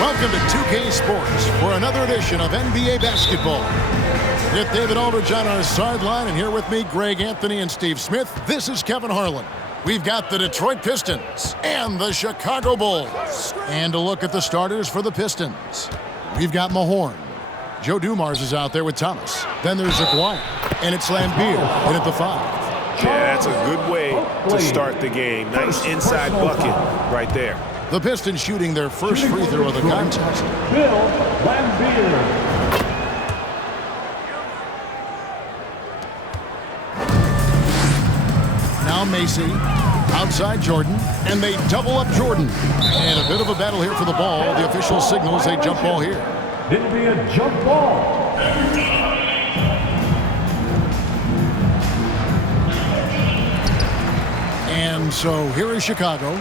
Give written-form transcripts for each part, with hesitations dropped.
Welcome to 2K Sports for another edition of NBA basketball. With David Aldridge on our sideline, and here with me, Greg Anthony and Steve Smith, this is Kevin Harlan. We've got the Detroit Pistons and the Chicago Bulls. And a look at the starters for the Pistons. We've got Mahorn. Joe Dumars is out there with Thomas. Then there's Aguirre, and it's Lambeer in at the 5. Yeah, that's a good way to start the game. Nice inside bucket right there. The Pistons shooting their first free throw of the contest. Bill Lambeer. Now Macy, outside Jordan, and they double up Jordan. And a bit of a battle here for the ball. The official signals a jump ball here. It'll be a jump ball. And so here is Chicago.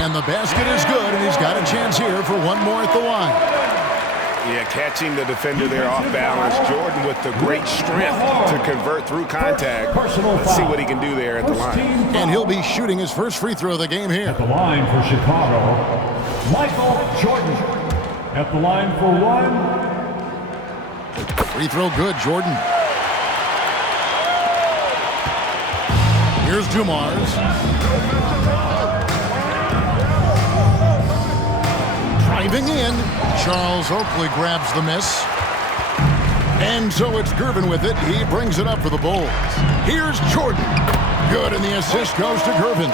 And the basket is good, and he's got a chance here for one more at the line. Yeah, catching the defender there off balance. Jordan with the great strength to convert through contact. Let's see what he can do there at the line. And he'll be shooting his first free throw of the game here. At the line for Chicago, Michael Jordan. At the line for one. Free throw good, Jordan. Here's Dumars. Driving in. Charles Oakley grabs the miss. And so it's Gervin with it. He brings it up for the Bulls. Here's Jordan. Good, and the assist goes to Gervin.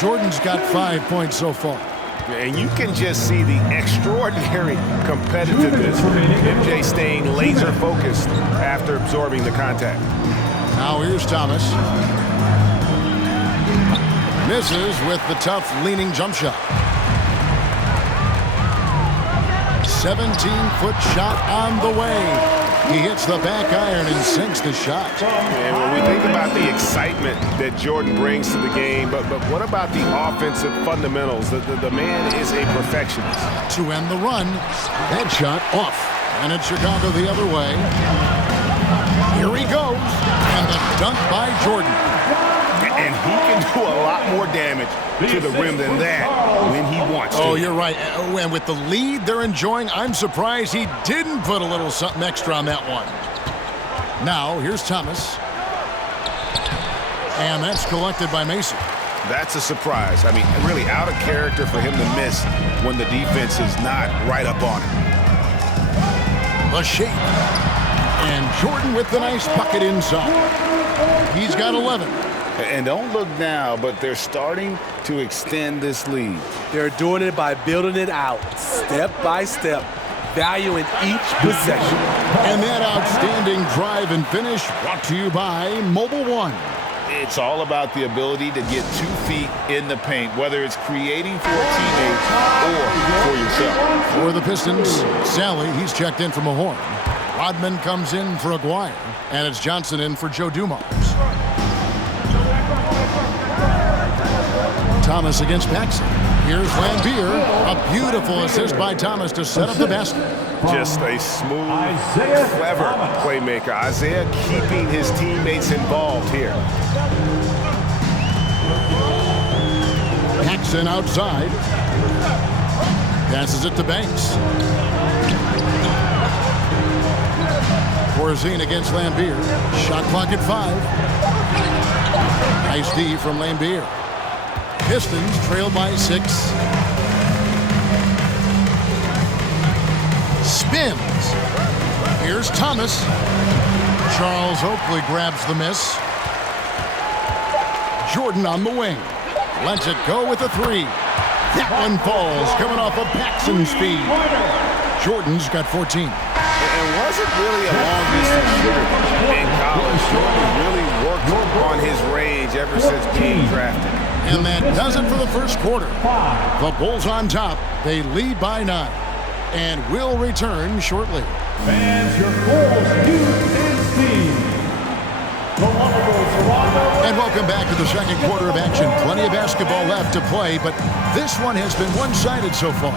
Jordan's got 5 points so far. And you can just see the extraordinary competitiveness. MJ staying laser focused after absorbing the contact. Now here's Thomas. Misses with the tough leaning jump shot. 17-foot shot on the way. He hits the back iron and sinks the shot. And when we think about the excitement that Jordan brings to the game, but what about the offensive fundamentals? The man is a perfectionist. To end the run, that shot off. And it's Chicago the other way. Here he goes. And the dunk by Jordan. And he can do a lot more damage to the rim than that when he wants to. Oh, you're right. And with the lead they're enjoying, I'm surprised he didn't put a little something extra on that one. Now, here's Thomas. And that's collected by Macy. That's a surprise. I mean, really out of character for him to miss when the defense is not right up on him. The shape. And Jordan with the nice bucket inside. He's got 11. And don't look now, but they're starting to extend this lead. They're doing it by building it out, step by step, valuing each possession. And that outstanding drive and finish brought to you by Mobile One. It's all about the ability to get 2 feet in the paint, whether it's creating for a teammate or for yourself. For the Pistons, Sally, he's checked in from Mahorn. Rodman comes in for Aguirre, and it's Johnson in for Joe Dumars. Thomas against Paxson. Here's Lambeer. A beautiful assist by Thomas to set up the basket. Just a smooth, clever playmaker. Isaiah keeping his teammates involved here. Paxson outside. Passes it to Banks. Corzine against Lambeer. Shot clock at 5. Nice D from Lambeer. Pistons trail by 6. Spins. Here's Thomas. Charles Oakley grabs the miss. Jordan on the wing. Lets it go with a 3. That one falls, coming off of Paxson's feed. Jordan's got 14. And wasn't really a long-distance shooter in college. Jordan really worked on his range ever since being drafted. And that does it for the first quarter. The Bulls on top. They lead by 9. And will return shortly. Fans, your Bulls youth and team. The lovable Toronto. And welcome back to the second quarter of action. Plenty of basketball left to play, but this one has been one-sided so far.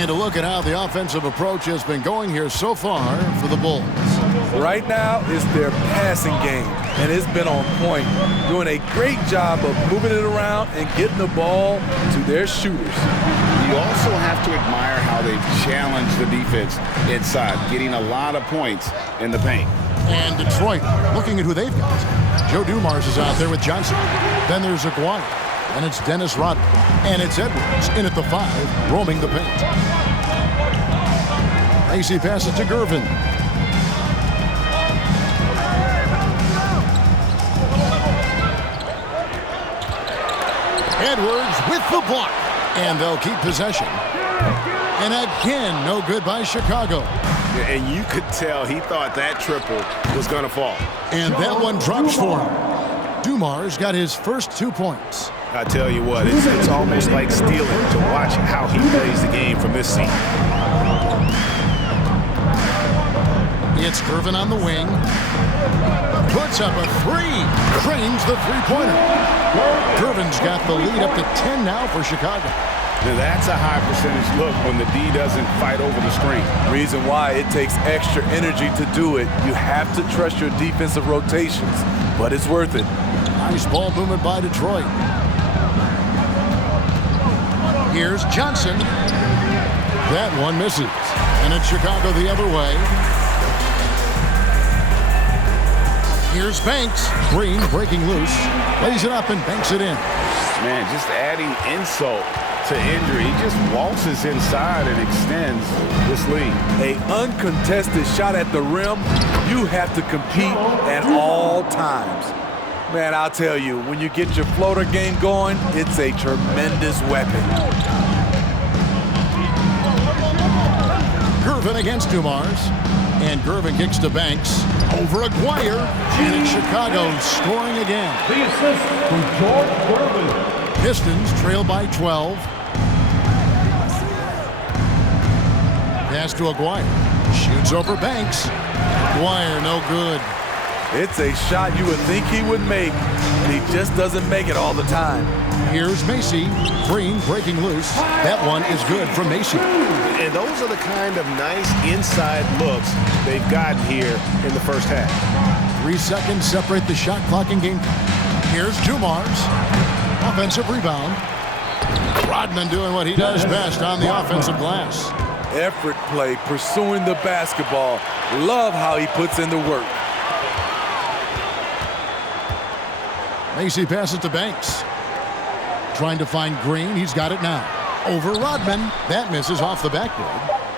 And a look at how the offensive approach has been going here so far for the Bulls. Right now, it's their passing game. and it's been on point, doing a great job of moving it around and getting the ball to their shooters. You also have to admire how they've challenged the defense inside, getting a lot of points in the paint. And Detroit, looking at who they've got. Joe Dumars is out there with Johnson. Then there's Aguirre. And it's Dennis Rodman. And it's Edwards in at the 5, roaming the paint. Macy passes to Gervin. Edwards with the block. And they'll keep possession. And again, no good by Chicago. And you could tell he thought that triple was going to fall. And that one drops for him. Dumars got his first 2 points. I tell you what, it's almost like stealing to watch how he plays the game from this seat. It's Gervin on the wing. Puts up a 3. Drains the three-pointer. Gervin's got the lead up to 10 now for Chicago. Now that's a high percentage look when the D doesn't fight over the screen. Reason why it takes extra energy to do it. You have to trust your defensive rotations, but it's worth it. Nice ball movement by Detroit. Here's Johnson. That one misses. And it's Chicago the other way. Here's Banks. Green breaking loose. Lays it up and banks it in. Man, just adding insult to injury. He just waltzes inside and extends this lead. An uncontested shot at the rim, you have to compete at all times. Man, I'll tell you, when you get your floater game going, it's a tremendous weapon. Gervin against Dumars. And Gervin kicks to Banks. Over Aguirre. And it's Chicago scoring again. The assist from George Gervin. Pistons trail by 12. Pass to Aguirre. Shoots over Banks. Aguirre, no good. It's a shot you would think he would make, and he just doesn't make it all the time. Here's Macy. Green breaking loose. That one is good from Macy. And those are the kind of nice inside looks they've gotten here in the first half. 3 seconds separate the shot clock and game time. Here's Dumars. Offensive rebound. Rodman doing what he does best on the offensive glass. Effort play, pursuing the basketball. Love how he puts in the work. Macy passes to Banks. Trying to find Green. He's got it now. Over Rodman. That misses off the backboard.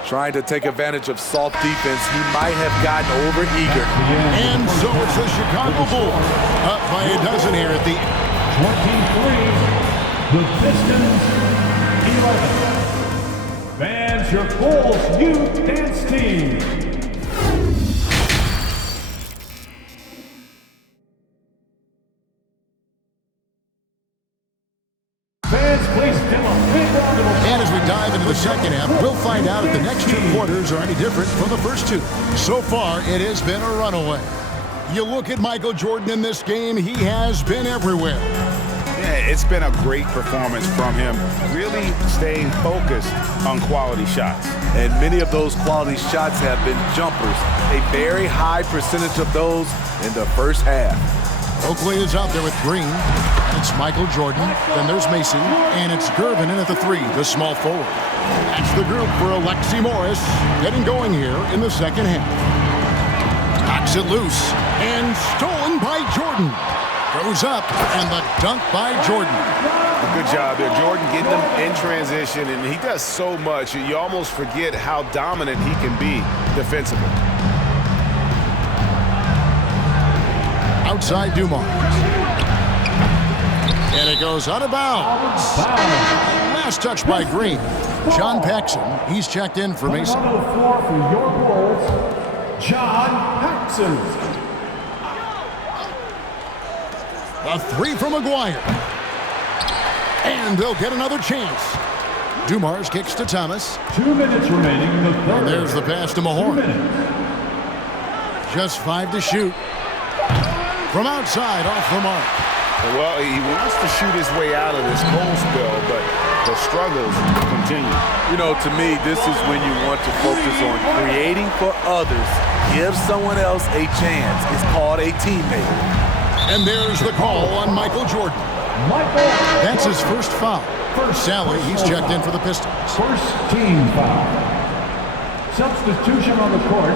Trying to take advantage of soft defense. He might have gotten over-eager. And so it's the Chicago Bulls up by a dozen here at the 23, the Pistons 11. Fans, your Bulls youth dance team. Fans, please give a big round of applause. And as we dive into the second half, we'll find out if the next 2 quarters are any different from the first 2. So far, it has been a runaway. You look at Michael Jordan in this game, he has been everywhere. Yeah, it's been a great performance from him, really staying focused on quality shots. And many of those quality shots have been jumpers. A very high percentage of those in the first half. Oakley is out there with Green. It's Michael Jordan. Then there's Macy. And it's Gervin in at the 3, the small forward. That's the group for Alexi Morris getting going here in the second half. Knocks it loose. And stolen by Jordan. Goes up. And the dunk by Jordan. Good job there. Jordan getting them in transition, and he does so much. You almost forget how dominant he can be defensively. Outside Dumars. And it goes out of bounds. Last touch by Green. John Paxson. He's checked in for Mason. On the floor for your Bulls, John Paxson. A 3 from Aguirre. And they'll get another chance. Dumars kicks to Thomas. 2 minutes remaining in the third. And there's the pass to 2 Mahorn. minutes. Just 5 to shoot. From outside, off the mark. Well, he wants to shoot his way out of this cold spell, but the struggles continue. You know, to me, this is when you want to focus on creating for others. Give someone else a chance. It's called a teammate. And there's the call on Michael Jordan. That's his first foul. Sally, he's checked in for the Pistons. First team foul. Substitution on the court.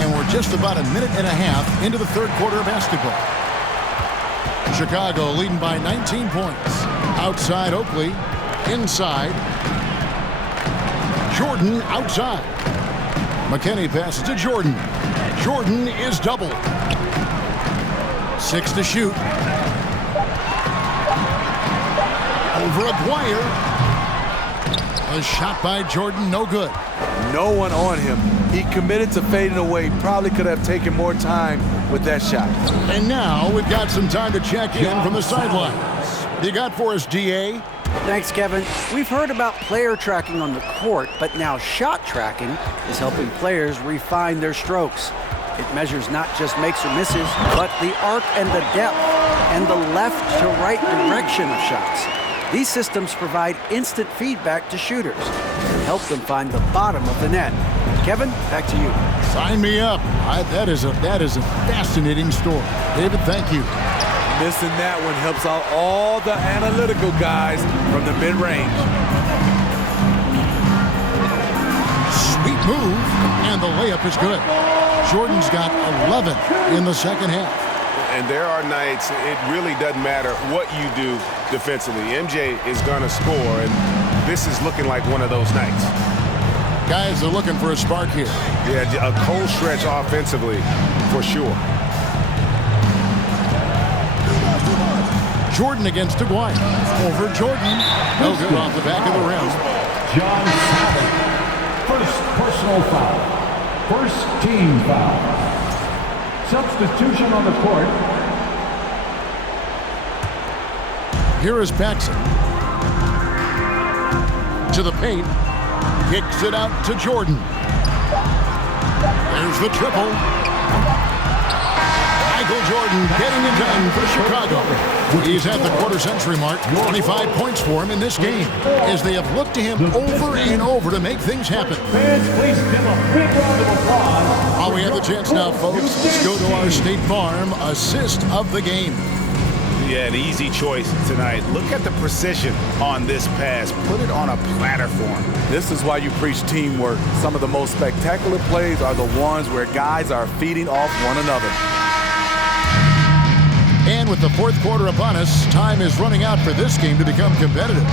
And we're just about a minute and a half into the third quarter of basketball. Chicago leading by 19 points. Outside Oakley. Inside. Jordan outside. McKinney passes to Jordan. Jordan is doubled. 6 to shoot. Over Aguirre. A shot by Jordan, no good. No one on him. He committed to fading away. Probably could have taken more time with that shot. And now we've got some time to check in from the sidelines. You got for us, DA? Thanks, Kevin. We've heard about player tracking on the court, but now shot tracking is helping players refine their strokes. It measures not just makes or misses, but the arc and the depth and the left to right direction of shots. These systems provide instant feedback to shooters and help them find the bottom of the net. Kevin, back to you. Sign me up. That is a fascinating story. David, thank you. Missing that one helps out all the analytical guys from the mid-range. Sweet move, and the layup is good. Jordan's got 11 in the second half. And there are nights it really doesn't matter what you do defensively. MJ is going to score, and this is looking like one of those nights. Guys are looking for a spark here. Yeah, a cold stretch offensively for sure. Jordan against Aguirre. Over Jordan. No good off the back of the rim. John Sally. First personal foul. First team foul. Substitution on the court. Here is Paxson. To the paint. Kicks it out to Jordan. There's the triple. Michael Jordan getting it done for Chicago. He's at the quarter-century mark. 25 points for him in this game as they have looked to him over and over to make things happen. Fans, please give a big round of applause. While we have the chance now, folks, let's go to our State Farm assist of the game. Yeah, an easy choice tonight. Look at the precision on this pass. Put it on a platter for him. This is why you preach teamwork. Some of the most spectacular plays are the ones where guys are feeding off one another. And with the fourth quarter upon us, time is running out for this game to become competitive.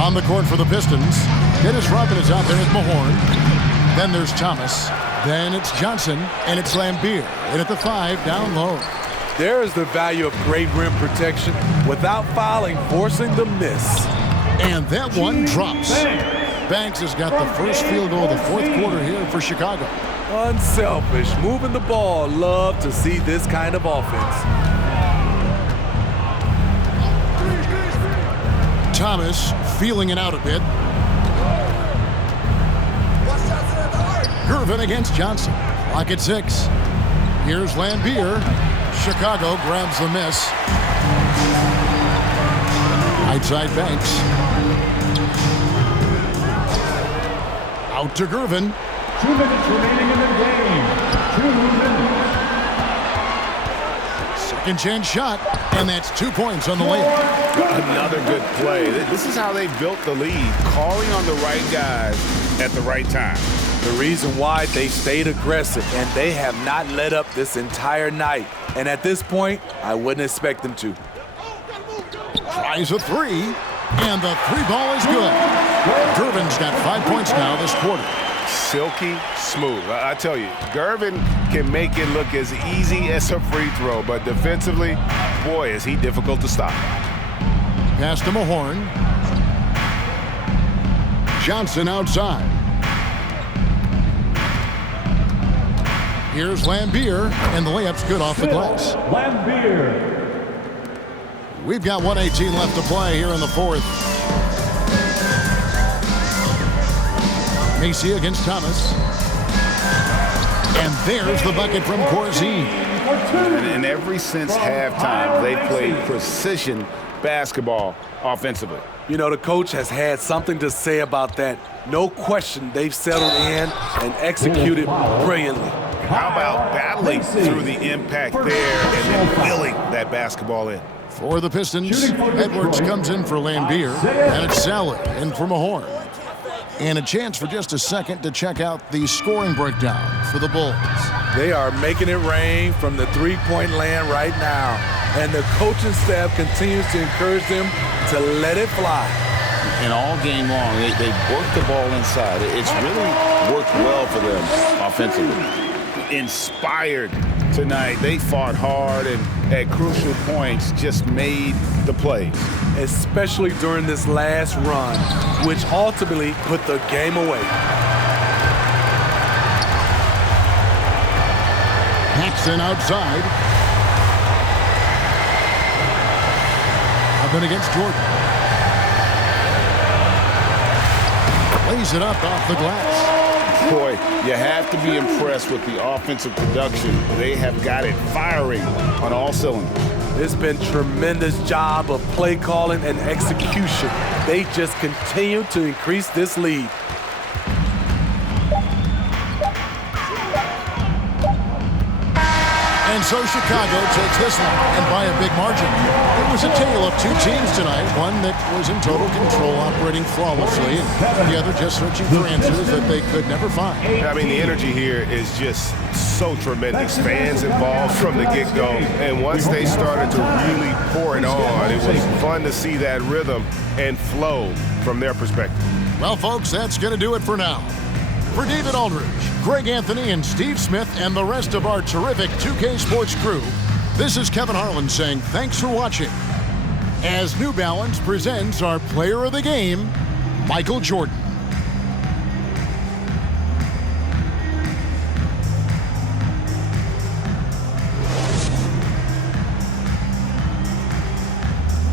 On the court for the Pistons, Dennis Rodman is out there with Mahorn. Then there's Thomas. Then it's Johnson, and it's Lambier. And at the 5, down low. There is the value of great rim protection without fouling, forcing the miss. And that one drops. Banks has got the first field goal of the fourth quarter here for Chicago. Unselfish, moving the ball. Love to see this kind of offense. Thomas feeling it out a bit. Gervin against Johnson. Lock at 6. Here's Lambier. Chicago grabs the miss. Outside Banks. Out to Gervin. 2 minutes remaining in the game. 2 minutes. Second chance shot, and that's 2 points on the layup. Another good play. This is how they built the lead, calling on the right guys at the right time. The reason why they stayed aggressive, and they have not let up this entire night. And at this point, I wouldn't expect them to. Tries a 3, and the 3 ball is good. Gervin's got 5 points now this quarter. Silky smooth. I tell you, Gervin can make it look as easy as a free throw, but defensively, boy, is he difficult to stop. Pass to Mahorn. Johnson outside. Here's Lambier, and the layup's good off the glass. Lambier. We've got 1:18 left to play here in the fourth. Macy against Thomas. And there's the bucket from Corzine. And ever since halftime, they played precision basketball offensively. You know, the coach has had something to say about that. No question, they've settled in and executed brilliantly. How about battling through the impact there and then wheeling that basketball in? For the Pistons, Edwards comes in for Lambier, and it's Sally in for Mahorn. And a chance for just a second to check out the scoring breakdown for the Bulls. They are making it rain from the three-point land right now. And the coaching staff continues to encourage them to let it fly. And all game long, they work the ball inside. It's really worked well for them offensively. Inspired tonight. They fought hard and at crucial points just made the plays. Especially during this last run, which ultimately put the game away. Paxson outside. Up and against Jordan. Lays it up off the glass. Boy, you have to be impressed with the offensive production. They have got it firing on all cylinders. It's been a tremendous job of play calling and execution. They just continue to increase this lead. And so Chicago takes this one, and by a big margin. It was a tale of two teams tonight, one that was in total control, operating flawlessly, and the other just searching for answers that they could never find. I mean, the energy here is just so tremendous. Fans involved from the get-go, and once they started to really pour it on, it was fun to see that rhythm and flow from their perspective. Well, folks, that's going to do it for now. For David Aldridge, Greg Anthony, and Steve Smith, and the rest of our terrific 2K Sports crew, this is Kevin Harlan saying thanks for watching. As New Balance presents our player of the game, Michael Jordan.